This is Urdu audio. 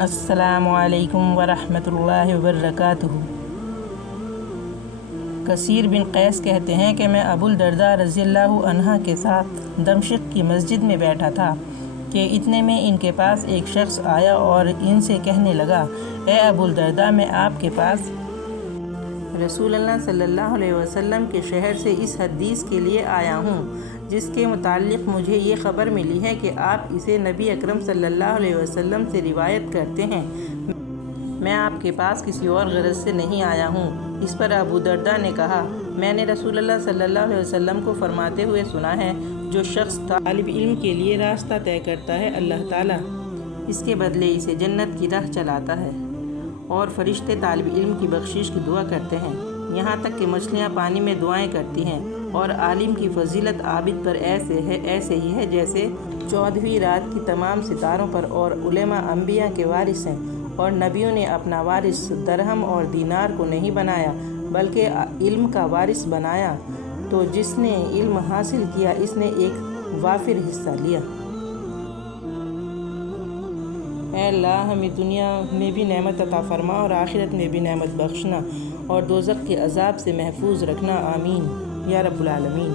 السلام علیکم ورحمۃ اللہ وبرکاتہ۔ کثیر بن قیس کہتے ہیں کہ میں ابو الدرداء رضی اللہ عنہ کے ساتھ دمشق کی مسجد میں بیٹھا تھا کہ اتنے میں ان کے پاس ایک شخص آیا اور ان سے کہنے لگا، اے ابو الدرداء، میں آپ کے پاس رسول اللہ صلی اللہ علیہ وسلم کے شہر سے اس حدیث کے لیے آیا ہوں جس کے متعلق مجھے یہ خبر ملی ہے کہ آپ اسے نبی اکرم صلی اللہ علیہ وسلم سے روایت کرتے ہیں۔ میں آپ کے پاس کسی اور غرض سے نہیں آیا ہوں۔ اس پر ابو درداء نے کہا، میں نے رسول اللہ صلی اللہ علیہ وسلم کو فرماتے ہوئے سنا ہے، جو شخص طالب علم کے لیے راستہ طے کرتا ہے، اللہ تعالیٰ اس کے بدلے اسے جنت کی راہ چلاتا ہے، اور فرشتے طالب علم کی بخشش کی دعا کرتے ہیں، یہاں تک کہ مچھلیاں پانی میں دعائیں کرتی ہیں، اور عالم کی فضیلت عابد پر ایسے ہی ہے جیسے 14ویں رات کی تمام ستاروں پر، اور علماء انبیاء کے وارث ہیں، اور نبیوں نے اپنا وارث درہم اور دینار کو نہیں بنایا بلکہ علم کا وارث بنایا، تو جس نے علم حاصل کیا اس نے ایک وافر حصہ لیا۔ اے اللہ، ہمیں دنیا میں بھی نعمت عطا فرما اور آخرت میں بھی نعمت بخشنا، اور دوزخ کے عذاب سے محفوظ رکھنا، آمین یا رب العالمین۔